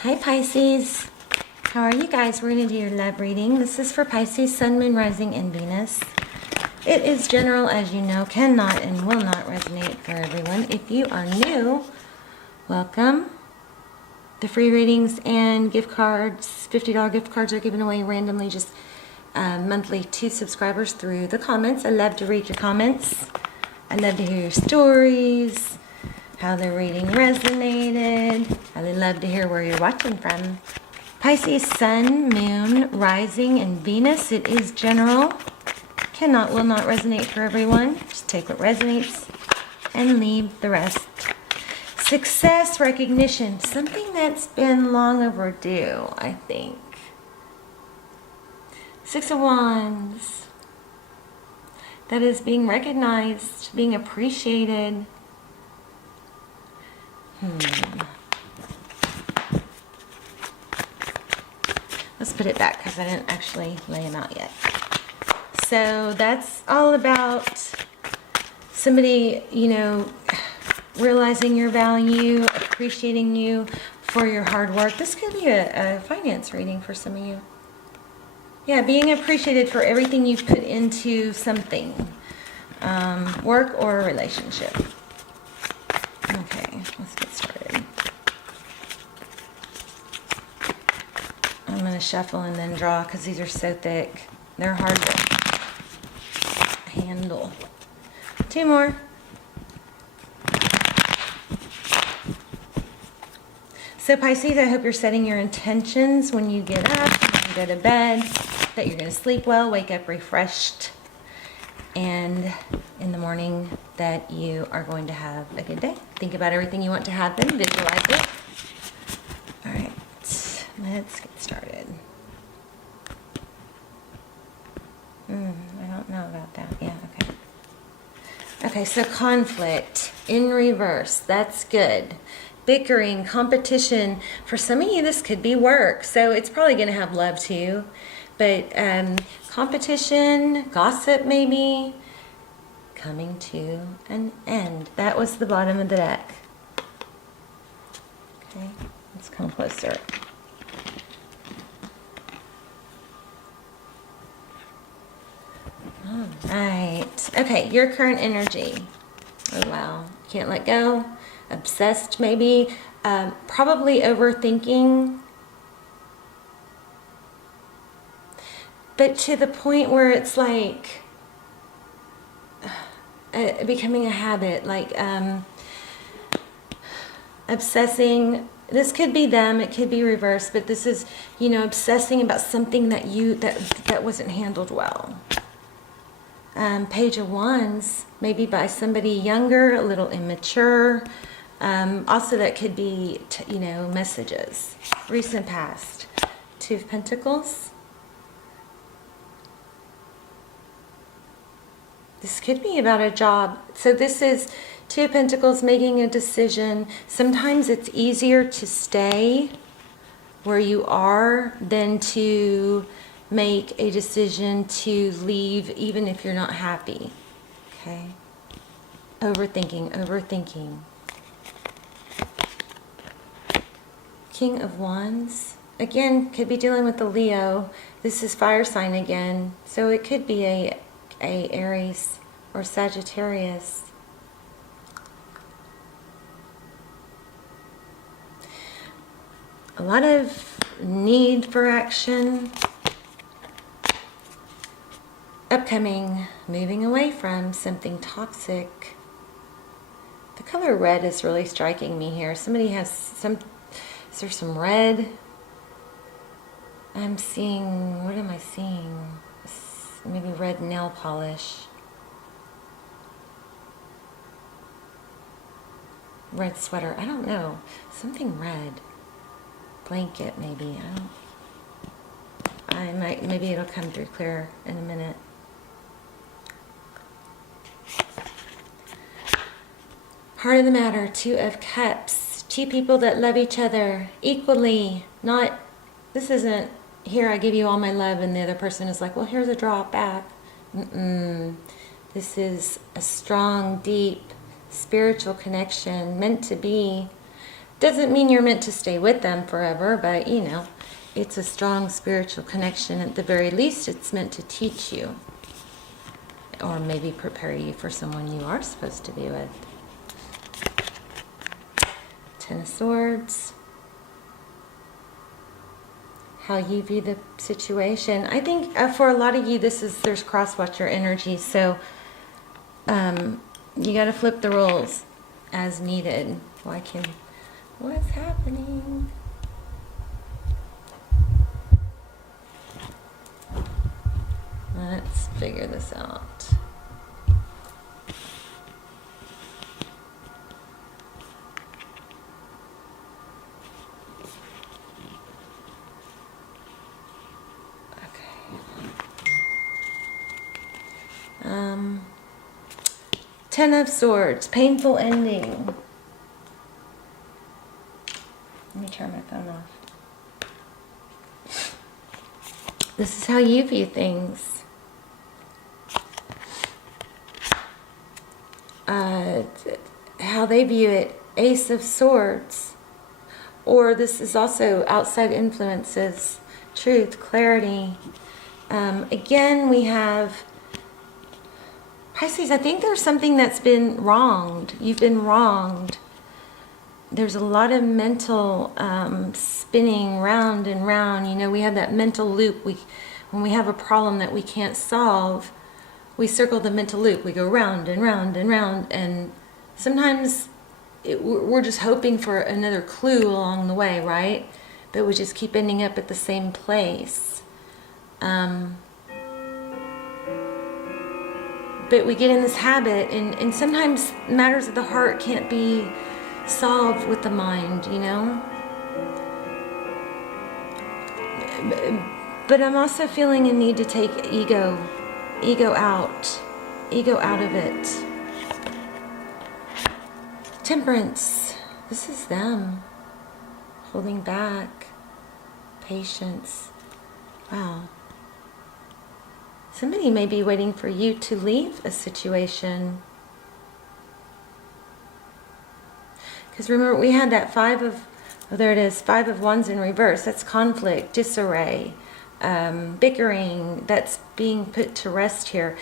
Hi Pisces, how are you guys? We're going to do your love reading. This is for Pisces, Sun, Moon, Rising, and Venus. It is general, as you know, cannot and will not resonate for everyone. If you are new, welcome. The free readings and gift cards, $50 gift cards are given away randomly, just monthly to subscribers through the comments. I love to read your comments. I love to hear your stories, how the reading resonated. I love to hear where you're watching from. Pisces, Sun, Moon, Rising, and Venus. It is general. Cannot, will not resonate for everyone. Just take what resonates and leave the rest. Success, recognition. Something that's been long overdue, I think. Six of Wands. That is being recognized, being appreciated. Let's put it back because I didn't actually lay them out yet. So that's all about somebody, realizing your value, appreciating you for your hard work. This could be a finance reading for some of you. Yeah, being appreciated for everything you've put into something, work or a relationship. Okay, let's get started. I'm going to shuffle and then draw because these are so thick. They're hard to handle. Two more. So Pisces, I hope you're setting your intentions when you get up, when you go to bed, that you're going to sleep well, wake up refreshed, and in the morning that you are going to have a good day. Think about everything you want to happen, visualize it. All right, let's get started. I don't know about that. Yeah, okay. Okay, so conflict in reverse. That's good. Bickering, competition. For some of you, this could be work. So it's probably going to have love too. But competition, gossip maybe, coming to an end. That was the bottom of the deck. Okay, let's come closer. All right. Okay, your current energy. Oh, wow. Can't let go. Obsessed, maybe. Probably overthinking. But to the point where it's like becoming a habit, like obsessing. This could be them, it could be reversed, but this is, obsessing about something that wasn't handled well. Page of Wands, maybe by somebody younger, a little immature. Also, that could be, messages, recent past. Two of Pentacles. This could be about a job. So this is Two of Pentacles, making a decision. Sometimes it's easier to stay where you are than to make a decision to leave, even if you're not happy. Okay? Overthinking. King of Wands. Again, could be dealing with the Leo. This is fire sign again. So it could be a Aries or Sagittarius. A lot of need for action. Upcoming, moving away from something toxic. The color red is really striking me here. Somebody has is there some red? I'm seeing, what am I seeing? Maybe red nail polish. Red sweater, I don't know. Something red. Blanket, maybe. Maybe it'll come through clear in a minute. Heart of the matter, Two of Cups. Two people that love each other equally. This isn't, here I give you all my love, and the other person is like, well, here's a drop back. This is a strong, deep, spiritual connection, meant to be. Doesn't mean you're meant to stay with them forever, but you know, it's a strong spiritual connection. At the very least, it's meant to teach you, or maybe prepare you for someone you are supposed to be with. Ten of Swords. How you view the situation. I think for a lot of you, there's cross-watcher energy, so you got to flip the roles as needed. What's happening? Let's figure this out. Ten of Swords, painful ending. Let me turn my phone off. This is how you view things. How they view it, Ace of Swords. Or this is also outside influences, truth, clarity. Again, we have Pisces. I think there's something that's been wronged. You've been wronged. There's a lot of mental spinning round and round. You know, we have that mental loop. When we have a problem that we can't solve, we circle the mental loop. We go round and round and round, and sometimes we're just hoping for another clue along the way, right? But we just keep ending up at the same place. But we get in this habit, and sometimes matters of the heart can't be solved with the mind, you know? But I'm also feeling a need to take ego out of it. Temperance, this is them holding back, patience. Wow. Somebody may be waiting for you to leave a situation. Because remember, we had that Five of Wands in reverse. That's conflict, disarray, bickering. That's being put to rest here.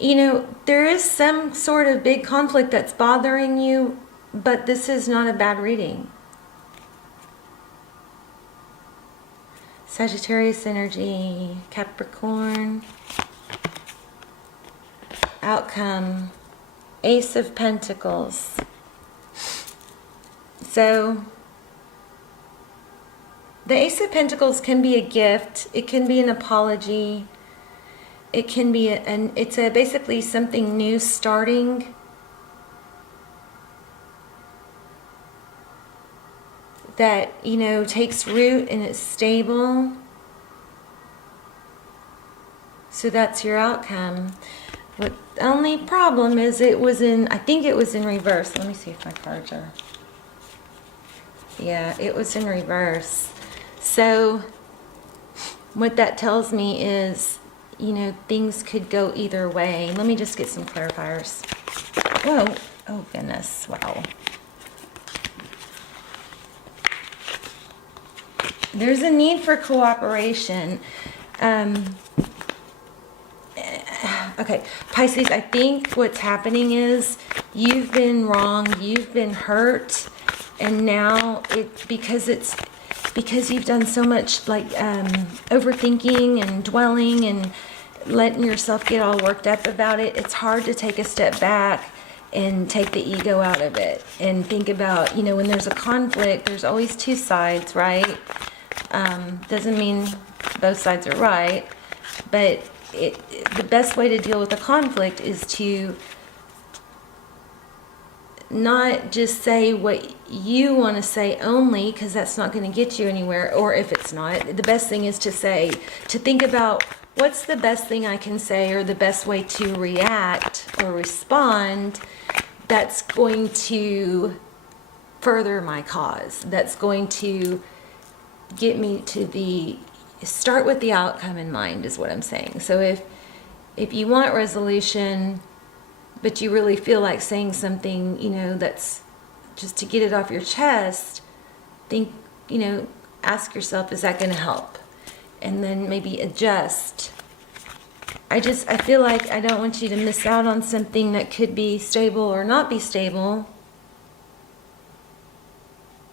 You know, there is some sort of big conflict that's bothering you, but this is not a bad reading. Sagittarius energy, Capricorn. Outcome, Ace of Pentacles. So, the Ace of Pentacles can be a gift. It can be an apology. It can be basically something new starting. That, you know, takes root and it's stable. So that's your outcome. But the only problem is I think it was in reverse. Let me see if my cards are. Yeah, it was in reverse. So what that tells me is, you know, things could go either way. Let me just get some clarifiers. Whoa. Oh, goodness. Wow. There's a need for cooperation. Okay, Pisces, I think what's happening is you've been wronged, you've been hurt, and now because you've done so much like overthinking and dwelling and letting yourself get all worked up about it, it's hard to take a step back and take the ego out of it and think about, you know, when there's a conflict, there's always two sides, right? Doesn't mean both sides are right, but the best way to deal with a conflict is to not just say what you want to say only, because that's not going to get you anywhere. Or if it's not, the best thing is to think about what's the best thing I can say, or the best way to react or respond that's going to further my cause, that's going to get me to start with the outcome in mind, is what I'm saying. So if you want resolution, but you really feel like saying something, you know, that's just to get it off your chest, think, you know, ask yourself, is that going to help? And then maybe adjust. I feel like I don't want you to miss out on something that could be stable or not be stable.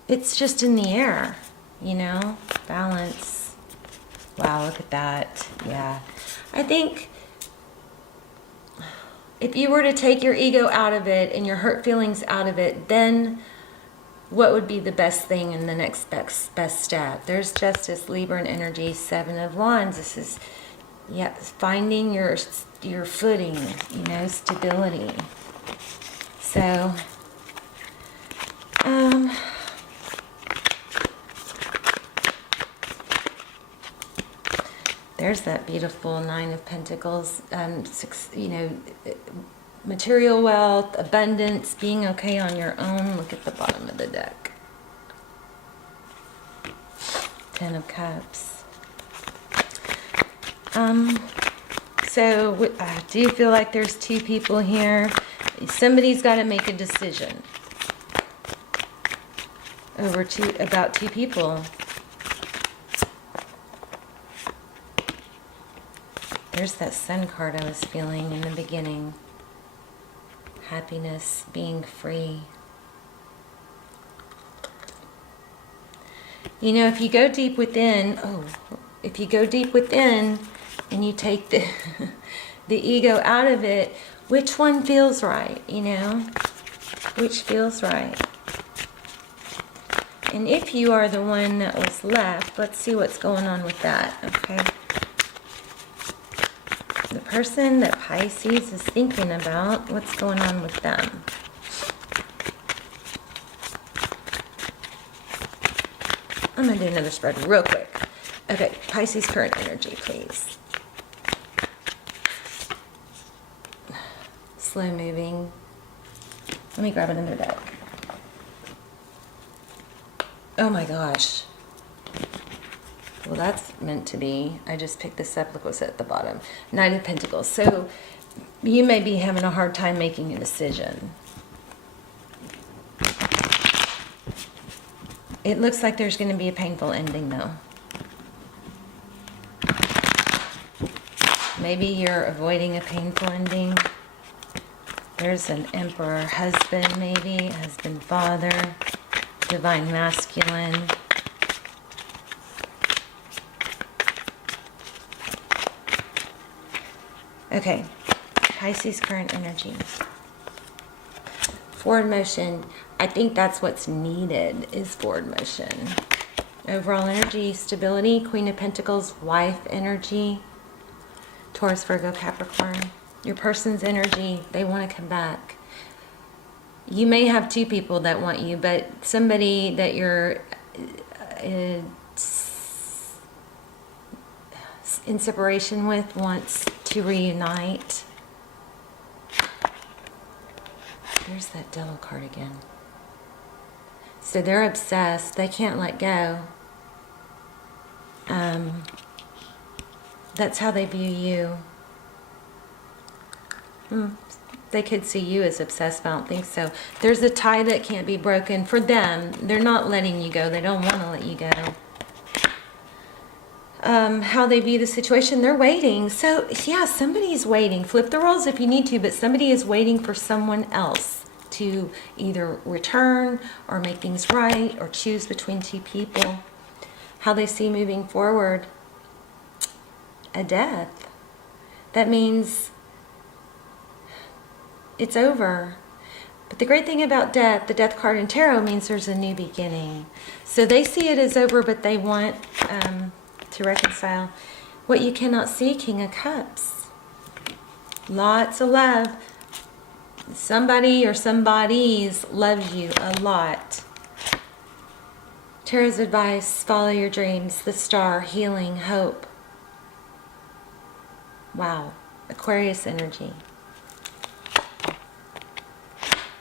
It's just in the air, you know, balance. Wow, look at that. Yeah. I think if you were to take your ego out of it and your hurt feelings out of it, then what would be the best thing in the next best step? There's Justice, Libra, and energy, 7 of Wands. This is, yeah, finding your footing, you know, stability. So, there's that beautiful 9 of Pentacles, you know, material wealth, abundance, being okay on your own. Look at the bottom of the deck. 10 of Cups. So do you feel like there's 2 people here? Somebody's got to make a decision about 2 people. There's that Sun card I was feeling in the beginning. Happiness, being free. You know, if you go deep within, and you take the the ego out of it, which one feels right, you know? Which feels right? And if you are the one that was left, let's see what's going on with that, okay? The person that Pisces is thinking about, what's going on with them? I'm going to do another spread real quick. Okay, Pisces current energy, please. Slow moving. Let me grab another deck. Oh my gosh. Well, that's meant to be. I just picked this up. Look what's at the bottom. 9 of Pentacles. So you may be having a hard time making a decision. It looks like there's going to be a painful ending, though. Maybe you're avoiding a painful ending. There's an Emperor husband, maybe. Husband, father. Divine masculine. Okay, Pisces current energy. Forward motion. I think that's what's needed, is forward motion. Overall energy, stability, Queen of Pentacles, wife energy, Taurus, Virgo, Capricorn. Your person's energy, they want to come back. You may have 2 people that want you, but somebody that you're in separation with wants to reunite. There's that Devil card again. So they're obsessed. They can't let go. That's how they view you. They could see you as obsessed, but I don't think so. There's a tie that can't be broken for them. They're not letting you go. They don't want to let you go. How they view the situation, they're waiting. So, yeah, somebody's waiting. Flip the roles if you need to, but somebody is waiting for someone else to either return or make things right or choose between 2 people. How they see moving forward, a death. That means it's over. But the great thing about death, the death card in tarot, means there's a new beginning. So they see it as over, but they want to reconcile. What you cannot see, King of Cups. Lots of love. Somebody or somebody's loves you a lot. Tarot's advice, follow your dreams, the star, healing, hope. Wow. Aquarius energy.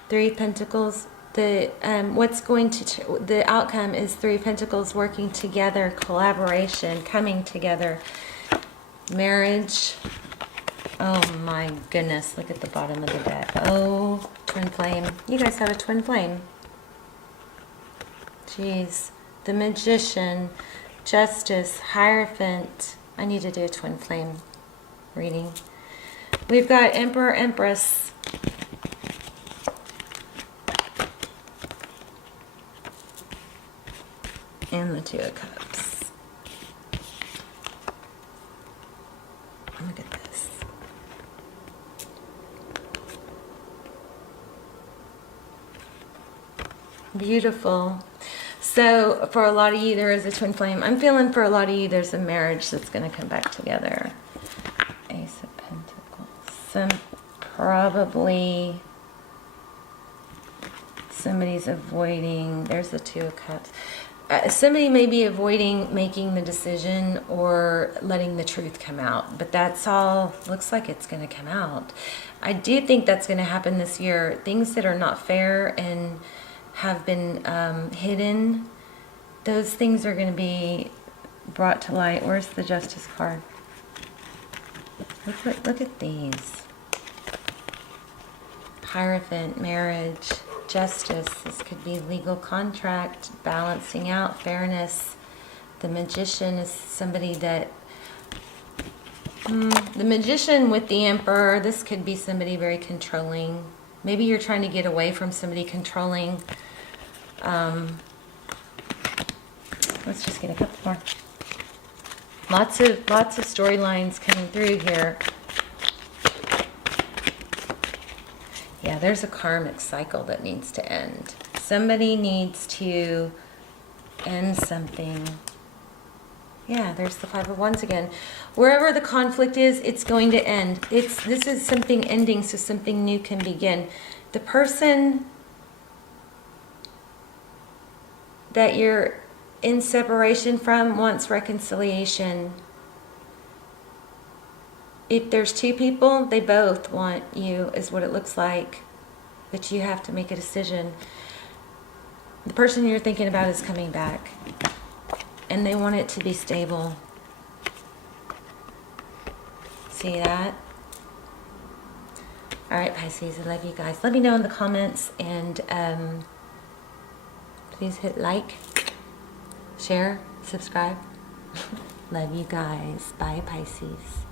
3 of Pentacles. The the outcome is 3 of Pentacles working together, collaboration, coming together, marriage. Oh my goodness, look at the bottom of the deck. Oh, twin flame. You guys have a twin flame. Jeez. The Magician, Justice, Hierophant. I need to do a twin flame reading. We've got Emperor, Empress. And the Two of Cups. Look at this. Beautiful. So for a lot of you, there is a twin flame. I'm feeling for a lot of you, there's a marriage that's going to come back together. Ace of Pentacles. Probably somebody's avoiding. There's the Two of Cups. Somebody may be avoiding making the decision or letting the truth come out. But that's all, looks like it's going to come out. I do think that's going to happen this year. Things that are not fair and have been hidden, those things are going to be brought to light. Where's the Justice card? Look at these. Hierophant, marriage, Justice. This could be legal contract, balancing out, fairness. The Magician is somebody that... the Magician with the Emperor, this could be somebody very controlling. Maybe you're trying to get away from somebody controlling. Let's just get a couple more. Lots of storylines coming through here. Yeah, there's a karmic cycle that needs to end. Somebody needs to end something. Yeah, there's the Five of Wands again. Wherever the conflict is, it's going to end. This is something ending, so something new can begin. The person that you're in separation from wants reconciliation. If there's two people, they both want you, is what it looks like. But you have to make a decision. The person you're thinking about is coming back. And they want it to be stable. See that? Alright, Pisces, I love you guys. Let me know in the comments. And please hit like, share, subscribe. Love you guys. Bye, Pisces.